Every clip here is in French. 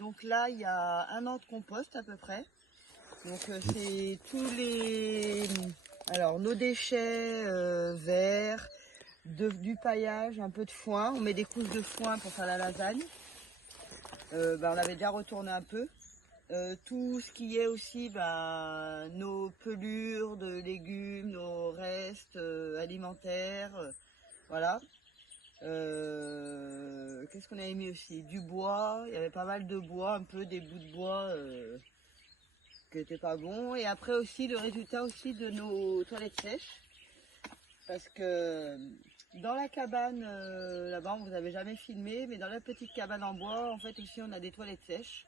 Donc là, il y a 1 an de compost à peu près. Donc c'est tous les... Alors nos déchets verts, du paillage, un peu de foin. On met des couches de foin pour faire la lasagne. On avait déjà retourné un peu. Tout ce qui est aussi nos pelures de légumes, nos restes alimentaires, voilà. Qu'est-ce qu'on avait mis aussi? Du bois, il y avait pas mal de bois, un peu des bouts de bois qui n'étaient pas bons. Et après aussi le résultat aussi de nos toilettes sèches. Parce que dans la cabane, là-bas on vous avait jamais filmé, mais dans la petite cabane en bois, en fait aussi on a des toilettes sèches.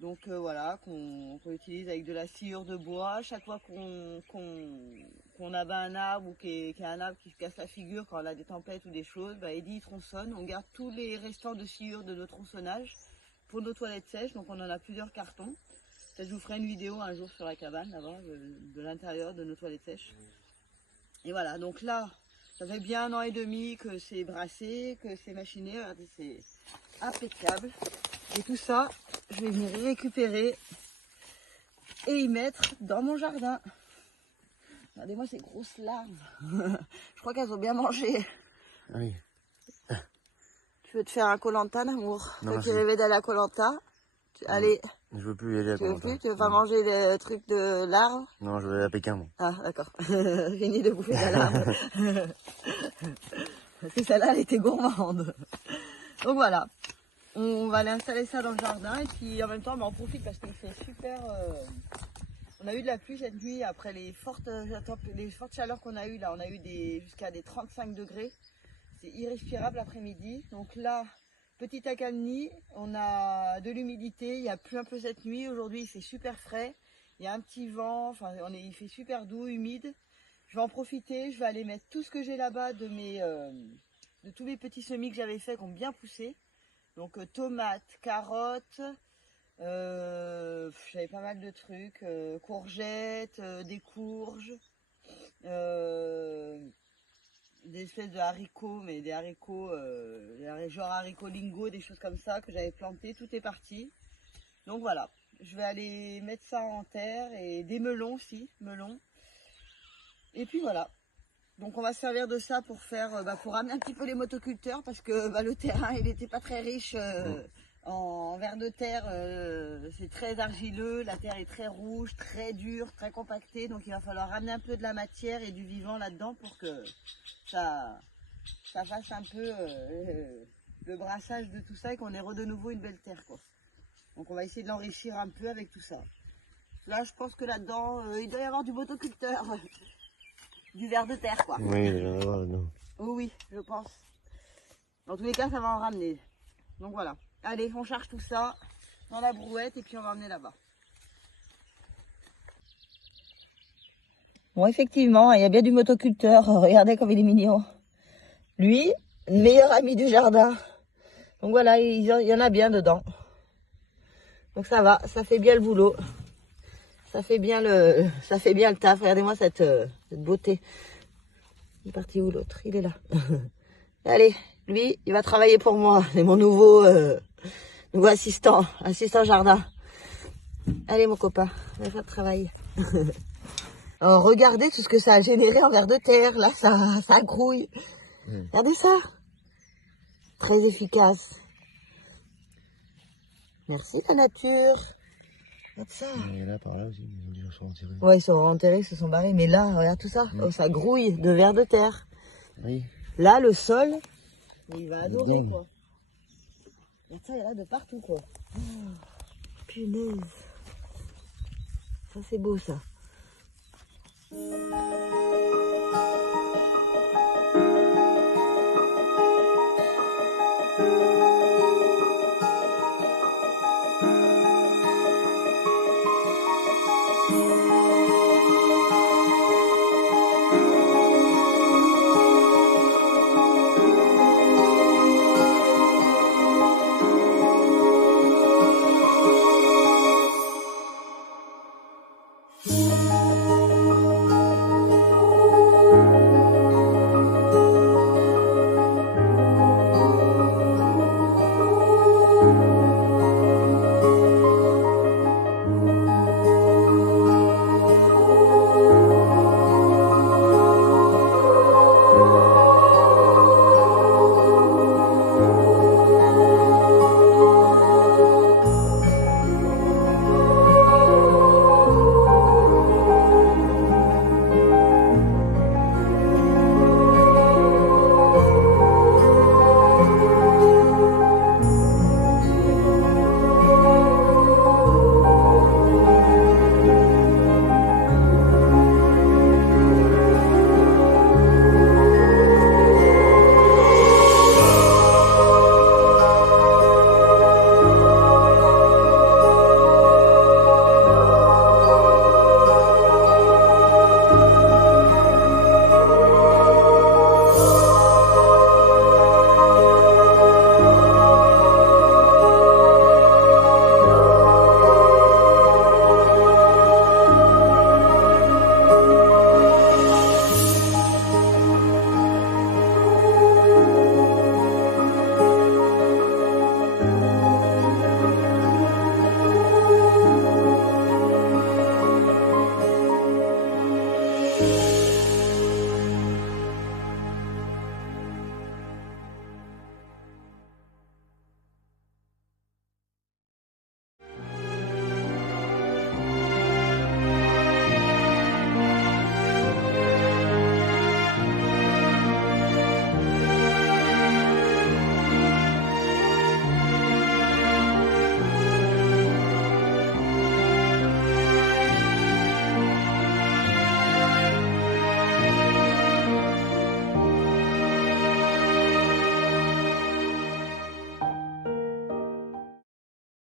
Donc voilà, qu'on utilise avec de la sciure de bois. Chaque fois qu'on abat un arbre ou qu'il y a un arbre qui se casse la figure quand on a des tempêtes ou des choses, Eddy tronçonne. On garde tous les restants de sciure de nos tronçonnages pour nos toilettes sèches. Donc on en a plusieurs cartons. Peut-être je vous ferai une vidéo un jour sur la cabane là-bas, de l'intérieur de nos toilettes sèches. Et voilà, donc là, ça fait bien 1 an et demi que c'est brassé, que c'est machiné. Regardez, c'est impeccable. Et tout ça, je vais venir récupérer et y mettre dans mon jardin. Regardez-moi ces grosses larves. Je crois qu'elles ont bien mangé. Oui. Tu veux te faire un Koh-Lanta, l'amour? Toi qui merci. rêvais d'aller à Koh-Lanta. Allez. Je veux plus y aller à Tu veux Koh-Lanta. plus? Tu veux pas manger le truc de larves? Non, je vais aller à Pékin, moi. Ah, d'accord. Fini de bouffer la larve. Parce que celle-là, elle était gourmande. Donc voilà. On va aller installer ça dans le jardin et puis en même temps on profite parce qu'il fait super... On a eu de la pluie cette nuit après les fortes chaleurs qu'on a eues là. On a eu jusqu'à des 35 degrés. C'est irrespirable l'après-midi. Donc là, petit accalmie, on a de l'humidité. Il y a plu un peu cette nuit. Aujourd'hui c'est super frais. Il y a un petit vent. Enfin, il fait super doux, humide. Je vais en profiter. Je vais aller mettre tout ce que j'ai là-bas de tous mes petits semis que j'avais faits qui ont bien poussé. Donc tomates, carottes, j'avais pas mal de trucs, courgettes, des courges, des espèces de haricots, mais des haricots, genre haricots lingots, des choses comme ça que j'avais planté, tout est parti. Donc voilà, je vais aller mettre ça en terre et des melons aussi, melons. Et puis voilà. Donc on va se servir de ça pour faire, pour amener un petit peu les motoculteurs parce que le terrain il n'était pas très riche en vers de terre, c'est très argileux, la terre est très rouge, très dure, très compactée, donc il va falloir ramener un peu de la matière et du vivant là-dedans pour que ça fasse un peu le brassage de tout ça et qu'on ait de nouveau une belle terre, quoi. Donc on va essayer de l'enrichir un peu avec tout ça. Là je pense que là-dedans il doit y avoir du motoculteur. Du ver de terre, quoi. Oui, non. Oui, je pense. Dans tous les cas, ça va en ramener. Donc voilà. Allez, on charge tout ça dans la brouette et puis on va emmener là-bas. Bon, effectivement, il y a bien du motoculteur. Regardez comme il est mignon. Lui, meilleur ami du jardin. Donc voilà, il y en a bien dedans. Donc ça va, ça fait bien le boulot. Ça fait bien le taf. Regardez-moi cette beauté. Il est parti où l'autre? Il est là. Allez, lui, il va travailler pour moi. C'est mon nouveau assistant jardin. Allez mon copain, on va faire le travail. Alors, regardez tout ce que ça a généré en vers de terre. Là, ça grouille. Regardez ça. Très efficace. Merci la nature. Regarde ça. Et là, par là aussi, ils ont dû se retirer. Ouais, ils sont renterrés, ils se sont barrés. Mais là, regarde tout ça. Oh, ça grouille de vers de terre. Oui. Là, le sol, il va adorer, dingue. quoi. Regarde ça, il y en a de partout, quoi. Oh, punaise. Ça, c'est beau, ça. Voilà.